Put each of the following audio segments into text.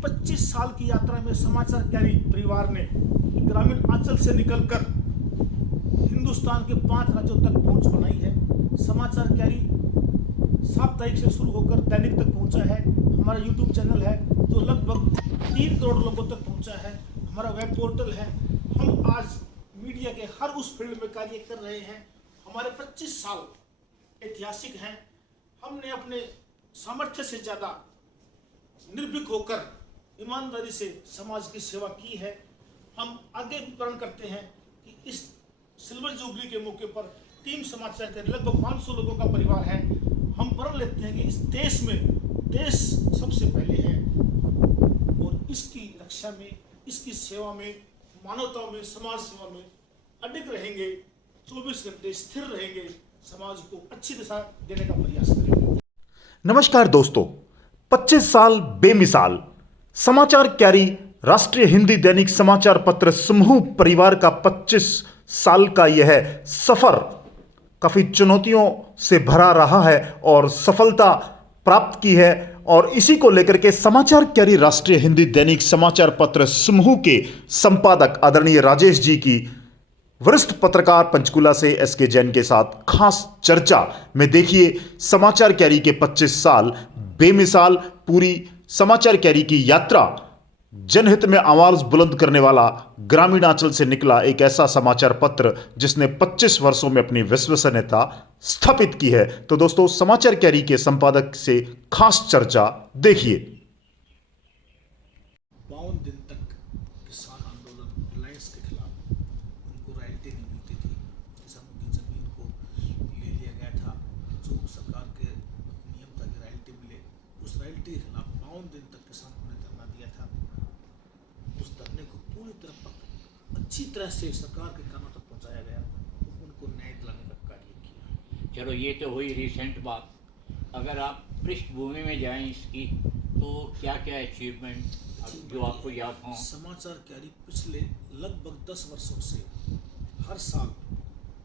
25 साल की यात्रा में समाचार कैरी परिवार ने ग्रामीण आंचल से निकलकर हिंदुस्तान के 5 राज्यों तक पहुंच बनाई है। समाचार कैरी साप्ताहिक से शुरू होकर दैनिक तक पहुंचा है। हमारा यूट्यूब चैनल है जो लगभग 3 करोड़ लोगों तक पहुंचा है। हमारा वेब पोर्टल है। हम आज मीडिया के हर उस फील्ड में कार्य कर रहे हैं। हमारे 25 साल ऐतिहासिक हैं। हमने अपने सामर्थ्य से ज़्यादा निर्भीक होकर ईमानदारी से समाज की सेवा की है। हम आगे भी प्रण करते हैं कि इस सिल्वर जुबली के मौके पर टीम समाचार के लगभग 500 लोगों का परिवार है। हम प्रण लेते हैं कि इस देश में देश सबसे पहले है और इसकी रक्षा में, इसकी सेवा में, मानवता में, समाज सेवा में अडिग रहेंगे। 24 घंटे स्थिर रहेंगे। समाज को अच्छी दिशा देने का प्रयास करेंगे। नमस्कार दोस्तों, 25 साल बेमिसाल समाचार कैरी राष्ट्रीय हिंदी दैनिक समाचार पत्र समूह परिवार का 25 साल का यह सफर काफी चुनौतियों से भरा रहा है और सफलता प्राप्त की है। और इसी को लेकर के समाचार कैरी राष्ट्रीय हिंदी दैनिक समाचार पत्र समूह के संपादक आदरणीय राजेश जी की वरिष्ठ पत्रकार पंचकुला से एसके जैन के साथ खास चर्चा में देखिए समाचार कैरी के 25 साल बेमिसाल पूरी समाचार कैरी की यात्रा। जनहित में आवाज बुलंद करने वाला ग्रामीणांचल से निकला एक ऐसा समाचार पत्र जिसने 25 वर्षों में अपनी विश्वसनीयता स्थापित की है। तो दोस्तों, समाचार कैरी के संपादक से खास चर्चा देखिए। 52 दिन तक किसान आंदोलन रिलायंस के खिलाफ उनको रॉयल्टी नहीं मिलती थी। किसानों की जमीन को ले लिया गया था। जो सरकार के नियम था कि रॉयल्टी मिले, उस रॉयल्टी के खिलाफ 52 दिन तक किसानों ने धरना दिया था। उस धरने को पूरी तरह अच्छी तरह से सरकार के कानों तक पहुंचाया गया। उनको न्याय दिलाने का कार्य किया। चलो, ये तो हुई रिसेंट बात। अगर आप पृष्ठभूमि में जाएं इसकी, तो क्या क्या अचीवमेंट जो आपको याद हो? समाचार कैरी पिछले लगभग 10 वर्षों से हर साल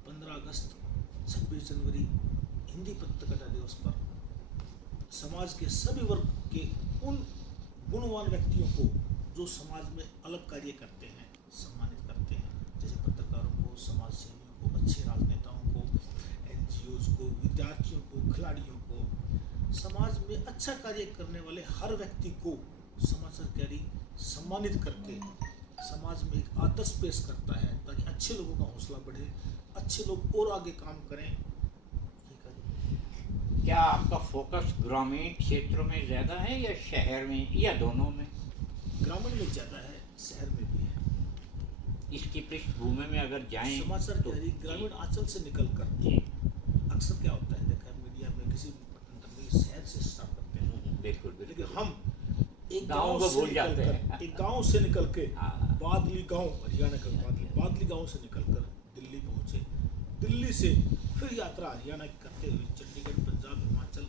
15 अगस्त, 26 जनवरी हिंदी पत्रकारिता दिवस पर समाज के सभी वर्ग के उन गुणवान व्यक्तियों को जो समाज में अलग कार्य करते हैं सम्मानित करते हैं। जैसे पत्रकारों को, समाज सेवियों को, अच्छे राजनेताओं को, एनजीओज को, विद्यार्थियों को, खिलाड़ियों को, समाज में अच्छा कार्य करने वाले हर व्यक्ति को समाचार कैरी सम्मानित करके समाज में एक आदर्श पेश करता है ताकि अच्छे लोगों का हौसला बढ़े, अच्छे लोग और आगे काम करें। क्या आपका फोकस ग्रामीण क्षेत्रों में ज़्यादा है या शहर में, या दोनों में? ग्रामीण में ज़्यादा है, शहर में भी है। इसकी पृष्ठभूमि में अगर जाएं, समाचार कैरी ग्रामीण आंचल से निकलकर अक्सर क्या होता है, देखा मीडिया में किसी भी शहर से स्टार्ट करते हैं। बिल्कुल, लेकिन हम एक गाँव को भूल जाते हैं। एक गांव से निकल के बादली गांव, हरियाणा का बादली गांव से निकलकर दिल्ली पहुंचे। दिल्ली से फिर यात्रा हरियाणा की करते हुए चंडीगढ़, पंजाब, हिमाचल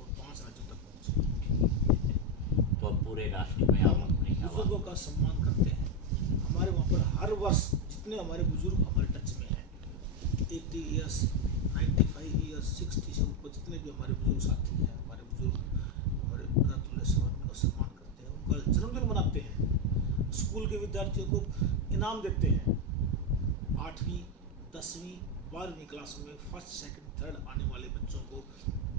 और 5 राज्यों तक पहुंचे। तो अब पूरे राष्ट्र में आप अपनी बुजुर्गों का सम्मान करते हैं। हमारे वहाँ पर हर वर्ष जितने हमारे बुजुर्ग हमारे टच में हैं, 80 ईयर्स, 95 ईयर्स, 60 से ऊपर जितने भी हमारे बुजुर्ग साथी हैं, हमारे बुजुर्ग हमारे रातुल्य सेवन का सम्मान करते हैं, उनका जन्मदिन मनाते हैं, स्कूल के विद्यार्थियों को इनाम देते हैं। 8वीं, 10वीं, 12वीं क्लासों में फर्स्ट, सेकंड, थर्ड आने वाले बच्चों को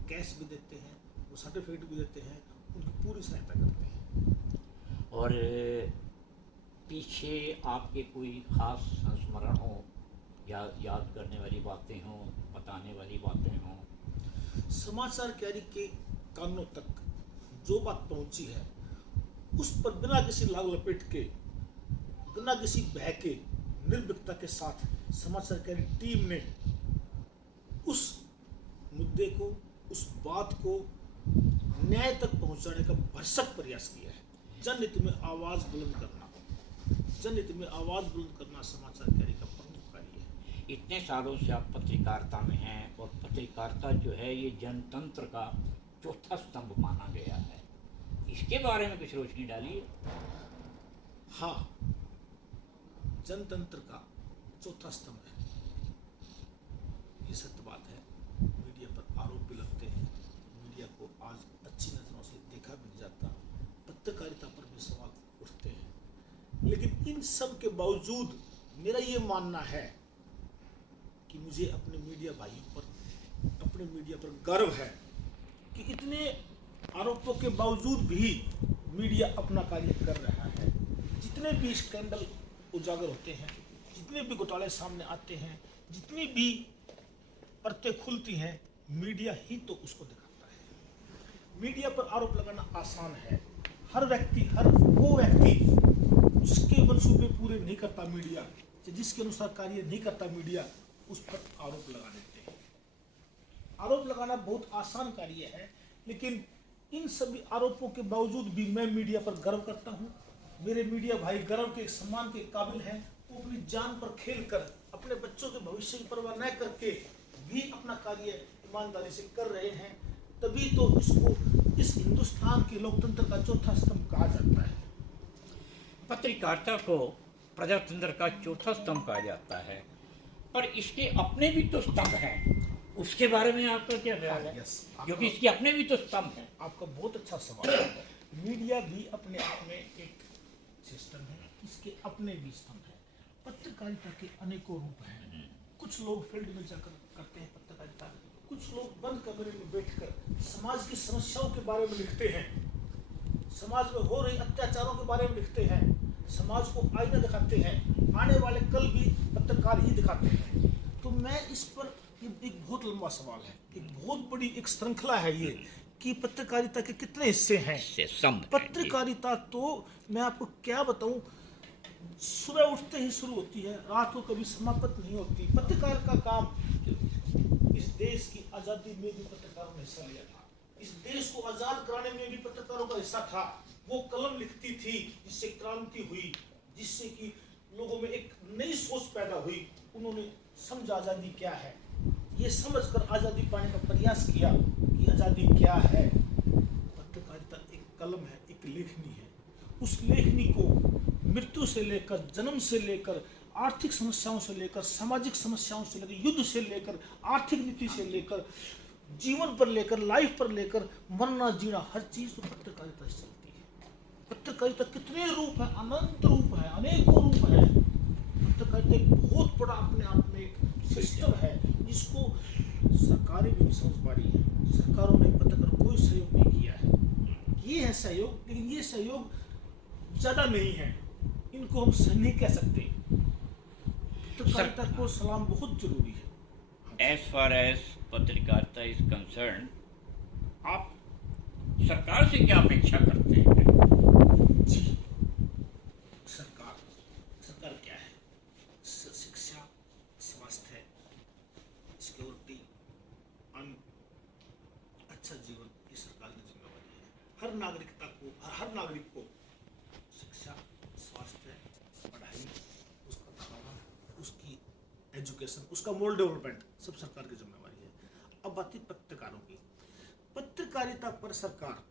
कैश भी देते हैं, वो सर्टिफिकेट भी देते हैं, उनकी पूरी सहायता करते हैं। और पीछे आपके कोई खास संस्मरण हो या याद करने वाली बातें हों, बताने वाली बातें हों? समाचार कैरी के कानों तक जो बात पहुंची है उस पर बिना किसी लाग लपेट के, बिना किसी भय के, निर्भीकता के साथ समाचार कैरी टीम ने उस मुद्दे को, उस बात को न्याय तक पहुंचाने का भरसक प्रयास किया है। जनहित में आवाज बुलंद करना, जनहित में आवाज बुलंद करना समाचार कैरी का प्रमुख कार्य है। इतने सालों से आप पत्रकारिता में हैं और पत्रकारिता जो है ये जनतंत्र का चौथा स्तंभ माना गया है। इसके बारे में कुछ रोशनी डालिए। हाँ, जनतंत्र का चौथा स्तंभ है, ये सत्य बात है। मीडिया पर आरोप भी लगते हैं, मीडिया को आज अच्छी नजरों से देखा भी नहीं जाता, पत्रकारिता पर विश्वास लेकिन इन सब के बावजूद मेरा ये मानना है कि मुझे अपने मीडिया भाइयों पर, अपने मीडिया पर गर्व है कि इतने आरोपों के बावजूद भी मीडिया अपना कार्य कर रहा है। जितने भी स्कैंडल उजागर होते हैं, जितने भी घोटाले सामने आते हैं, जितनी भी परतें खुलती हैं, मीडिया ही तो उसको दिखाता है। मीडिया पर आरोप लगाना आसान है। हर वो व्यक्ति जिसके मंसूबे पूरे नहीं करता मीडिया, जिसके अनुसार कार्य नहीं करता मीडिया, उस पर आरोप लगा देते हैं। आरोप लगाना बहुत आसान कार्य है, लेकिन इन सभी आरोपों के बावजूद भी मैं मीडिया पर गर्व करता हूँ। मेरे मीडिया भाई गर्व के, सम्मान के काबिल हैं। वो अपनी जान पर खेल कर, अपने बच्चों के भविष्य की परवाह न करके भी अपना कार्य ईमानदारी से कर रहे हैं। तभी तो इसको इस हिंदुस्तान के लोकतंत्र का चौथा स्तंभ कहा जाता है। पत्रकारिता को प्रजातंत्र का चौथा स्तंभ कहा जाता है, पर इसके अपने भी तो स्तंभ हैं। उसके बारे में आपका क्या ख्याल है? क्योंकि इसके अपने भी तो स्तंभ हैं। आपका बहुत अच्छा सवाल है। मीडिया भी अपने आप में एक सिस्टम है, इसके अपने भी स्तंभ है। पत्रकारिता के अनेकों रूप हैं। कुछ लोग फील्ड में जाकर करते हैं पत्रकारिता, कुछ लोग बंद कमरे में बैठकर समाज की समस्याओं के बारे में लिखते हैं, समाज में हो रही अत्याचारों के बारे में लिखते हैं, समाज को आईना दिखाते हैं। आने वाले कल भी पत्रकार ही दिखाते हैं। तो मैं इस पर, एक बहुत लंबा सवाल है, एक बहुत बड़ी एक श्रृंखला है ये, कि पत्रकारिता के कितने हिस्से हैं। पत्रकारिता तो मैं आपको क्या बताऊं, सुबह उठते ही शुरू होती है, रात को कभी समाप्त नहीं होती। पत्रकार का काम, इस देश की आज़ादी में भी पत्रकारों ने हिस्सा लिया था। इस देश को आज़ाद कराने में भी पत्रकारों का हिस्सा था। वो कलम लिखती थी जिससे क्रांति हुई, जिससे कि लोगों में एक नई सोच पैदा हुई। उन्होंने समझा आज़ादी क्या है, ये समझकर आज़ादी पाने का प्रयास किया कि आज़ादी क्या है। पत्रकारिता एक कलम है, एक लेखनी है। उस लेखनी को मृत्यु से लेकर, जन्म से लेकर, आर्थिक समस्याओं से लेकर, सामाजिक समस्याओं से लेकर, युद्ध से लेकर, आर्थिक नीति से लेकर, जीवन पर लेकर, लाइफ पर लेकर, मरना जीना, हर चीज तो पत्रकारिता से चलती है। पत्रकारिता कितने रूप है, अनंत रूप है, अनेकों रूप है। पत्रकारिता एक बहुत बड़ा अपने आप में एक सिस्टम है, जिसको सरकारें भी नहीं समझ पा रही है। सरकारों ने पत्रकार कोई सहयोग नहीं किया है। ये है सहयोग, लेकिन ये सहयोग ज्यादा नहीं है, इनको हम सही नहीं कह सकते। पत्रकारिता को सलाम बहुत जरूरी है। As far as पत्रकारिता इज कंसर्न, आप सरकार से क्या अपेक्षा करते हैं? जी, सरकार क्या है? शिक्षा, स्वास्थ्य, सिक्योरिटी, अन्न, अच्छा जीवन, ये सरकार की जिम्मेवारी है। हर नागरिक को शिक्षा, स्वास्थ्य, पढ़ाई, उसका खाना, उसकी एजुकेशन, उसका मोरल डेवलपमेंट सब सरकार की जिम्मेवारी है। अब बात है पत्रकारों की। पत्रकारिता पर सरकार,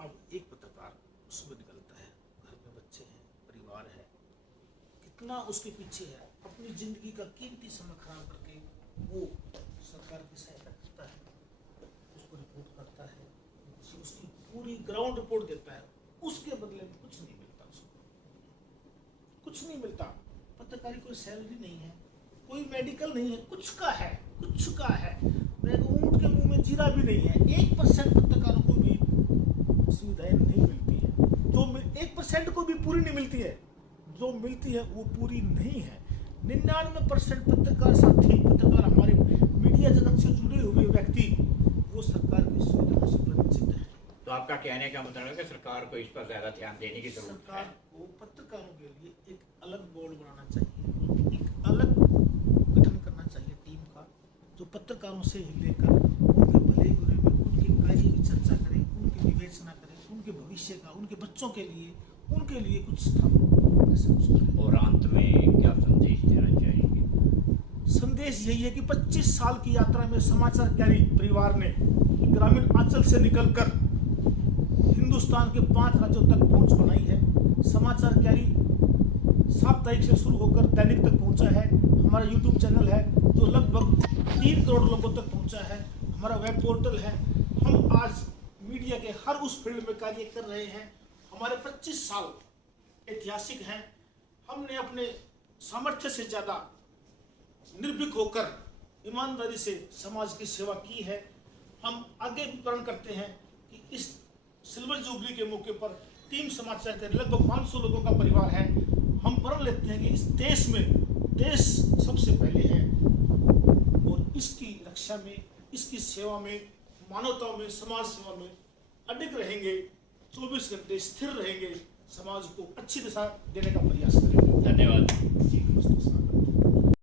अब एक पत्रकार सुबह निकलता है, घर में बच्चे हैं, परिवार है, कितना उसके पीछे है, अपनी जिंदगी का कीमती समय खराब करके वो सरकार की सहायता करता है, उसको रिपोर्ट करता है, उसकी पूरी ग्राउंड रिपोर्ट देता है। उसके बदले में कुछ नहीं मिलता, उसको कुछ नहीं मिलता। पत्रकारी कोई सैलरी नहीं है, कोई मेडिकल नहीं है, कुछ का है। ऊंट के मुंह में जीरा भी नहीं है। 1% पत्रकारों को भी सुविधाएं नहीं मिलती है, जो 1% को भी पूरी नहीं मिलती है, जो मिलती है वो पूरी नहीं है। 99% पत्रकार साथी, पत्रकार हमारे मीडिया जगत से जुड़े हुए व्यक्ति, वो सरकार की सुविधाओं से वंचित है। तो आपका कहने का मतलब है कि सरकार को इस पर ज्यादा ध्यान देने की जरूरत है। सरकार को पत्रकारों के लिए एक अलग बोर्ड बनाना चाहिए, एक अलग गठन करना चाहिए टीम का, जो पत्रकारों से लेकर उनके भले बुरे में, उनके कार्य की चर्चा करे, उनकी विवेचना करे, उनके भविष्य का, उनके बच्चों के लिए, उनके लिए कुछ स्थापित, ऐसे कुछ करे। और अंत में क्या संदेश देना चाहेंगे? संदेश यही है कि 25 साल की यात्रा में समाचार कैरी परिवार ने ग्रामीण आंचल से निकलकर हिंदुस्तान के 5 राज्यों तक पहुंच बनाई है। समाचार कैरी साप्ताहिक से शुरू होकर दैनिक तक पहुंचा है। हमारा YouTube चैनल है जो लगभग 3 करोड़ लोगों तक पहुंचा है। हमारा वेब पोर्टल है। हम आज मीडिया के हर उस फील्ड में कार्य कर रहे हैं। हमारे 25 साल ऐतिहासिक हैं। हमने अपने सामर्थ्य से ज़्यादा निर्भीक होकर ईमानदारी से समाज की सेवा की है। हम आगे भी प्रण करते हैं कि इस सिल्वर जुबली के मौके पर टीम समाचार के लगभग 500 लोगों का परिवार है। हम प्रण लेते हैं कि इस देश में देश सबसे पहले है और इसकी रक्षा में, इसकी सेवा में, मानवता में, समाज सेवा में अडिग रहेंगे, 24 घंटे स्थिर रहेंगे, समाज को अच्छी दिशा देने का प्रयास करेंगे। धन्यवाद।